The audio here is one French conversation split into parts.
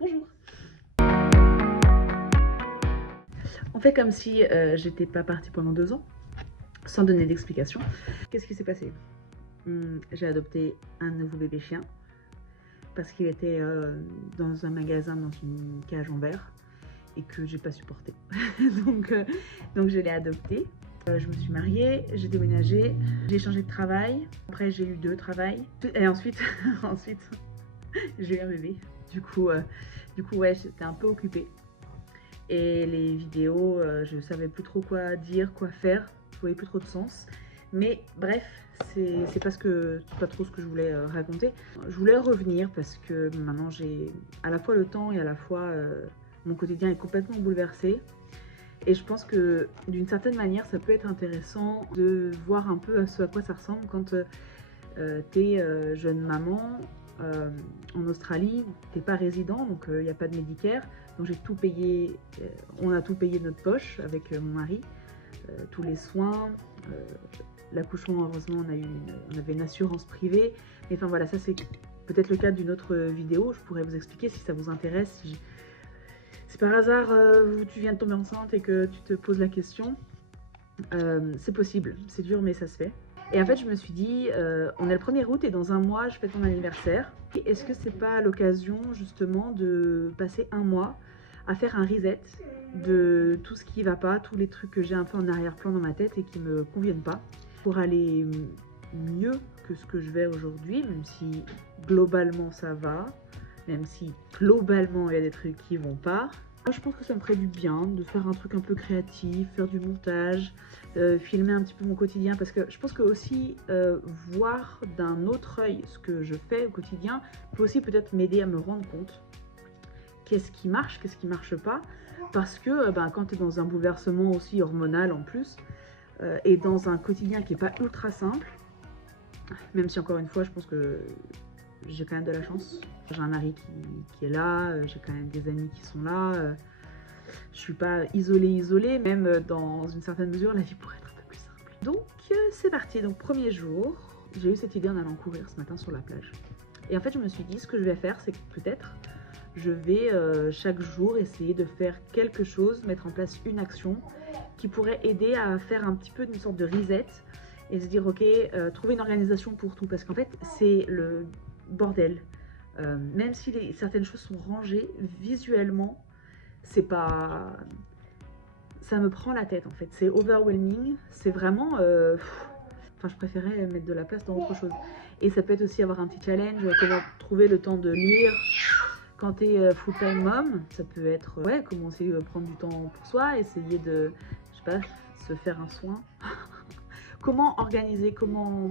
Bonjour. On fait comme si j'étais pas partie pendant 2 ans, sans donner d'explication. Qu'est-ce qui s'est passé? J'ai adopté un nouveau bébé chien parce qu'il était dans un magasin, dans une cage en verre et que j'ai pas supporté. donc je l'ai adopté. Je me suis mariée, j'ai déménagé, j'ai changé de travail. Après j'ai eu 2 travails et ensuite j'ai eu un bébé. Du coup ouais, j'étais un peu occupée. Et les vidéos, je savais plus trop quoi dire, quoi faire, je voyais plus trop de sens. Mais bref, c'est pas trop ce que je voulais raconter. Je voulais revenir parce que maintenant j'ai à la fois le temps et à la fois mon quotidien est complètement bouleversé. Et je pense que d'une certaine manière, ça peut être intéressant de voir un peu à quoi ça ressemble quand t'es jeune maman en Australie, t'es pas résident, donc il n'y a pas de Medicare. Donc j'ai tout payé, on a tout payé de notre poche avec mon mari, tous les soins, l'accouchement, heureusement on avait une assurance privée. Mais enfin voilà, ça c'est peut-être le cas d'une autre vidéo, je pourrais vous expliquer si ça vous intéresse. Si par hasard tu viens de tomber enceinte et que tu te poses la question, c'est possible, c'est dur mais ça se fait. Et en fait, je me suis dit, on est le 1er août et dans un mois, je fête mon anniversaire. Est-ce que c'est pas l'occasion justement de passer un mois à faire un reset de tout ce qui va pas, tous les trucs que j'ai un peu en arrière-plan dans ma tête et qui me conviennent pas, pour aller mieux que ce que je vais aujourd'hui, même si globalement ça va, même si globalement il y a des trucs qui vont pas. Moi, je pense que ça me ferait du bien de faire un truc un peu créatif, faire du montage, filmer un petit peu mon quotidien, parce que je pense que aussi voir d'un autre œil ce que je fais au quotidien peut aussi peut-être m'aider à me rendre compte qu'est-ce qui marche pas, parce que quand tu es dans un bouleversement aussi hormonal en plus, et dans un quotidien qui est pas ultra simple, même si encore une fois je pense que j'ai quand même de la chance. J'ai un mari qui est là, j'ai quand même des amis qui sont là. Je suis pas isolée, même dans une certaine mesure, la vie pourrait être un peu plus simple. Donc c'est parti, donc 1er jour, j'ai eu cette idée en allant courir ce matin sur la plage. Et en fait je me suis dit, ce que je vais faire, c'est que peut-être je vais chaque jour essayer de faire quelque chose, mettre en place une action qui pourrait aider à faire un petit peu une sorte de reset et se dire ok, trouver une organisation pour tout, parce qu'en fait c'est le bordel. Même si certaines choses sont rangées, visuellement, c'est pas... Ça me prend la tête en fait, c'est overwhelming, c'est vraiment... Enfin, je préférais mettre de la place dans autre chose. Et ça peut être aussi avoir un petit challenge, comment trouver le temps de lire quand t'es full-time mom. Ça peut être, ouais, commencer à prendre du temps pour soi, essayer de, je sais pas, se faire un soin. Comment organiser, comment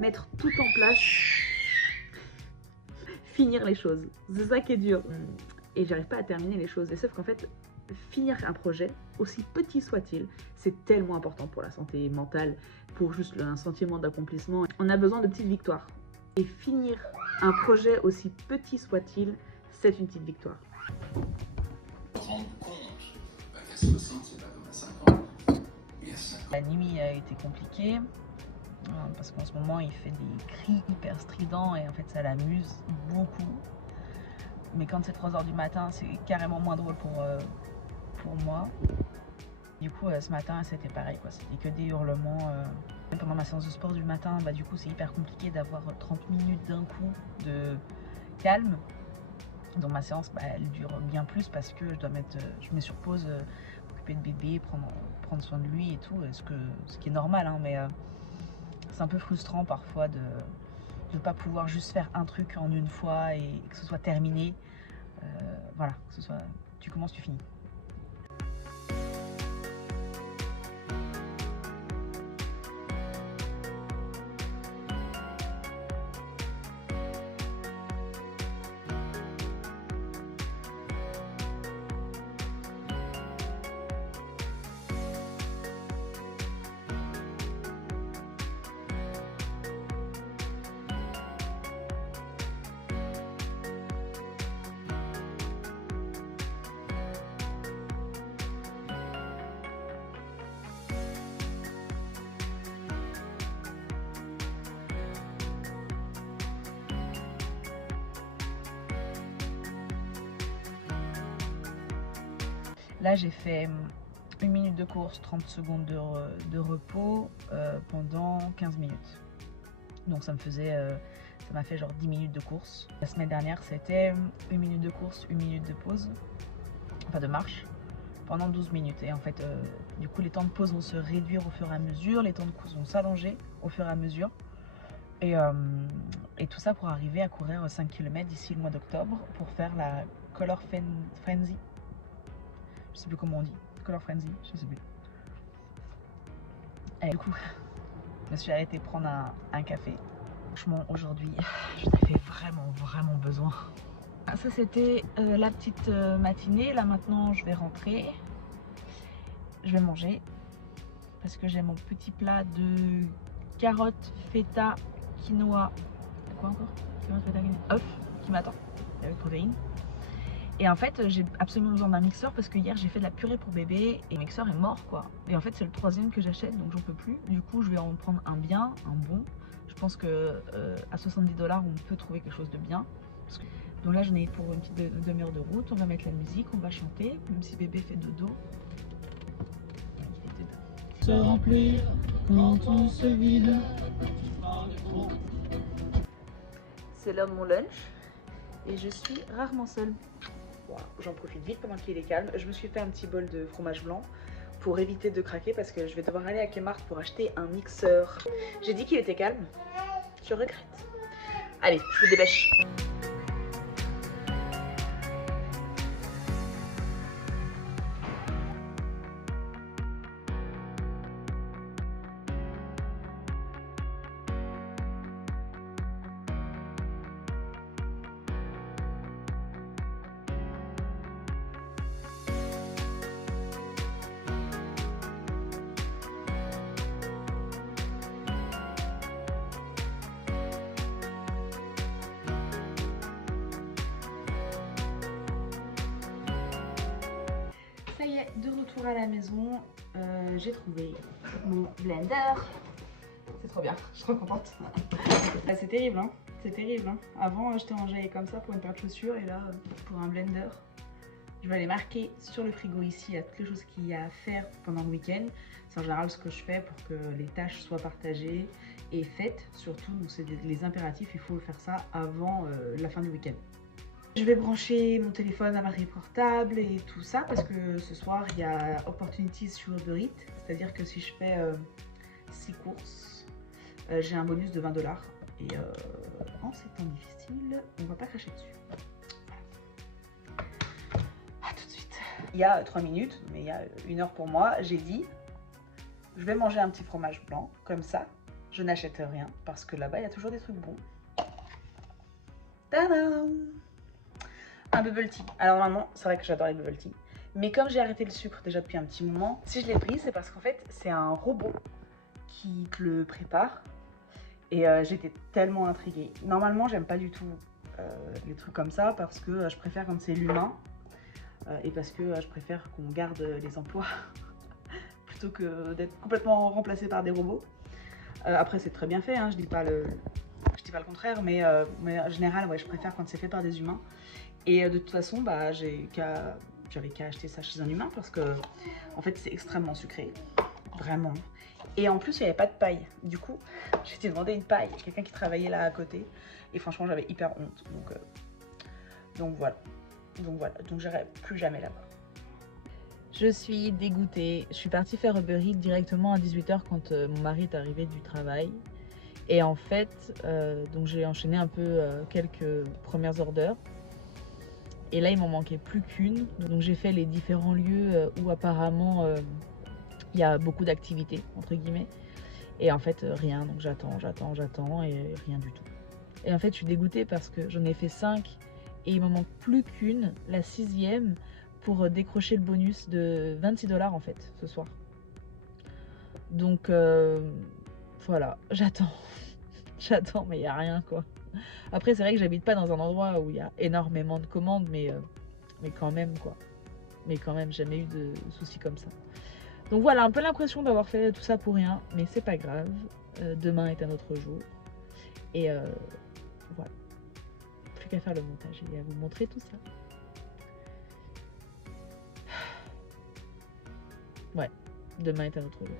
mettre tout en place, finir les choses. C'est ça qui est dur. Et j'arrive pas à terminer les choses. Et sauf qu'en fait, finir un projet, aussi petit soit-il, c'est tellement important pour la santé mentale, pour juste un sentiment d'accomplissement. On a besoin de petites victoires. Et finir un projet aussi petit soit-il, c'est une petite victoire. La nuit a été compliquée parce qu'en ce moment il fait des cris hyper stridents et en fait ça l'amuse beaucoup. Mais quand c'est 3h du matin, c'est carrément moins drôle pour moi. Du coup ce matin c'était pareil, c'était que des hurlements. Pendant ma séance de sport du matin, du coup c'est hyper compliqué d'avoir 30 minutes d'un coup de calme. Donc ma séance elle dure bien plus parce que je mets sur pause, occuper de bébé, prendre soin de lui et tout, ce qui est normal, hein, mais c'est un peu frustrant parfois de ne pas pouvoir juste faire un truc en une fois et que ce soit terminé. Voilà, que ce soit tu commences, tu finis. Là j'ai fait 1 minute de course, 30 secondes de repos pendant 15 minutes. Donc ça m'a fait genre 10 minutes de course. La semaine dernière c'était 1 minute de course, 1 minute de pause, enfin de marche, pendant 12 minutes. Et en fait, du coup les temps de pause vont se réduire au fur et à mesure, les temps de course vont s'allonger au fur et à mesure. Et tout ça pour arriver à courir 5 km d'ici le mois d'octobre pour faire la Color Frenzy. Je sais plus comment on dit. Color Frenzy, je sais plus. Et du coup, je me suis arrêtée prendre un café. Franchement, aujourd'hui, j'en avais vraiment besoin. Ça, c'était la petite matinée. Là, maintenant, je vais rentrer. Je vais manger. Parce que j'ai mon petit plat de carottes, feta, quinoa. Quoi encore? Carottes, feta, quinoa. Œuf qui m'attend avec protéines. Et en fait, j'ai absolument besoin d'un mixeur parce que hier j'ai fait de la purée pour bébé et le mixeur est mort quoi. Et en fait, c'est le 3e que j'achète donc j'en peux plus. Du coup, je vais en prendre un bien, un bon. Je pense que à 70 $, on peut trouver quelque chose de bien. Donc là, j'en ai pour une petite demi-heure de route. On va mettre la musique, on va chanter, même si bébé fait dodo. Se remplir quand on se vide. C'est l'heure de mon lunch et je suis rarement seule. Voilà, j'en profite vite pendant qu'il est calme. Je me suis fait un petit bol de fromage blanc pour éviter de craquer parce que je vais devoir aller à Kmart pour acheter un mixeur. J'ai dit qu'il était calme, je regrette. Allez, je vous dépêche. Ça y est, de retour à la maison, j'ai trouvé mon blender. C'est trop bien, je suis trop contente. Ah, c'est terrible, hein. C'est terrible, hein. Avant, j'étais enjaillée comme ça pour une paire de chaussures et là, pour un blender. Je vais aller marquer sur le frigo ici, il y a toutes les choses qu'il y a à faire pendant le week-end. C'est en général ce que je fais pour que les tâches soient partagées et faites. Surtout, c'est les impératifs, il faut faire ça avant la fin du week-end. Je vais brancher mon téléphone à batterie portable et tout ça parce que ce soir il y a Opportunities sur Uber Eats, c'est-à-dire que si je fais 6 courses, j'ai un bonus de 20 $. Et en ces temps difficiles, on va pas cracher dessus. À tout de suite. Il y a 3 minutes, mais il y a 1 heure pour moi, j'ai dit je vais manger un petit fromage blanc, comme ça je n'achète rien parce que là-bas il y a toujours des trucs bons. Tadam! Un bubble tea. Alors normalement, c'est vrai que j'adore les bubble tea. Mais comme j'ai arrêté le sucre déjà depuis un petit moment, si je l'ai pris, c'est parce qu'en fait, c'est un robot qui te le prépare. Et j'étais tellement intriguée. Normalement, j'aime pas du tout les trucs comme ça parce que je préfère quand c'est l'humain. Et parce que je préfère qu'on garde les emplois plutôt que d'être complètement remplacé par des robots. Après, c'est très bien fait, hein, je dis pas le contraire, mais en général, ouais, je préfère quand c'est fait par des humains. Et de toute façon, bah, j'avais qu'à acheter ça chez un humain parce que en fait c'est extrêmement sucré, vraiment. Et en plus il n'y avait pas de paille. Du coup, j'ai été demander une paille, quelqu'un qui travaillait là à côté. Et franchement j'avais hyper honte. Donc voilà. Donc j'irai plus jamais là-bas. Je suis dégoûtée. Je suis partie faire Uber Eats directement à 18 h quand mon mari est arrivé du travail. Et en fait, donc j'ai enchaîné un peu quelques premières orders. Et là, il m'en manquait plus qu'une. Donc j'ai fait les différents lieux où apparemment il y a beaucoup d'activités, entre guillemets. Et en fait, rien. Donc j'attends et rien du tout. Et en fait, je suis dégoûtée parce que j'en ai fait 5 et il m'en manque plus qu'une, la 6e, pour décrocher le bonus de 26 $ en fait, ce soir. Donc voilà, j'attends. J'attends, mais il n'y a rien quoi. Après, c'est vrai que j'habite pas dans un endroit où il y a énormément de commandes, mais quand même quoi. Mais quand même, jamais eu de soucis comme ça. Donc voilà, un peu l'impression d'avoir fait tout ça pour rien, mais c'est pas grave. Demain est un autre jour. Et voilà. Plus qu'à faire le montage et à vous montrer tout ça. Demain est un autre jour.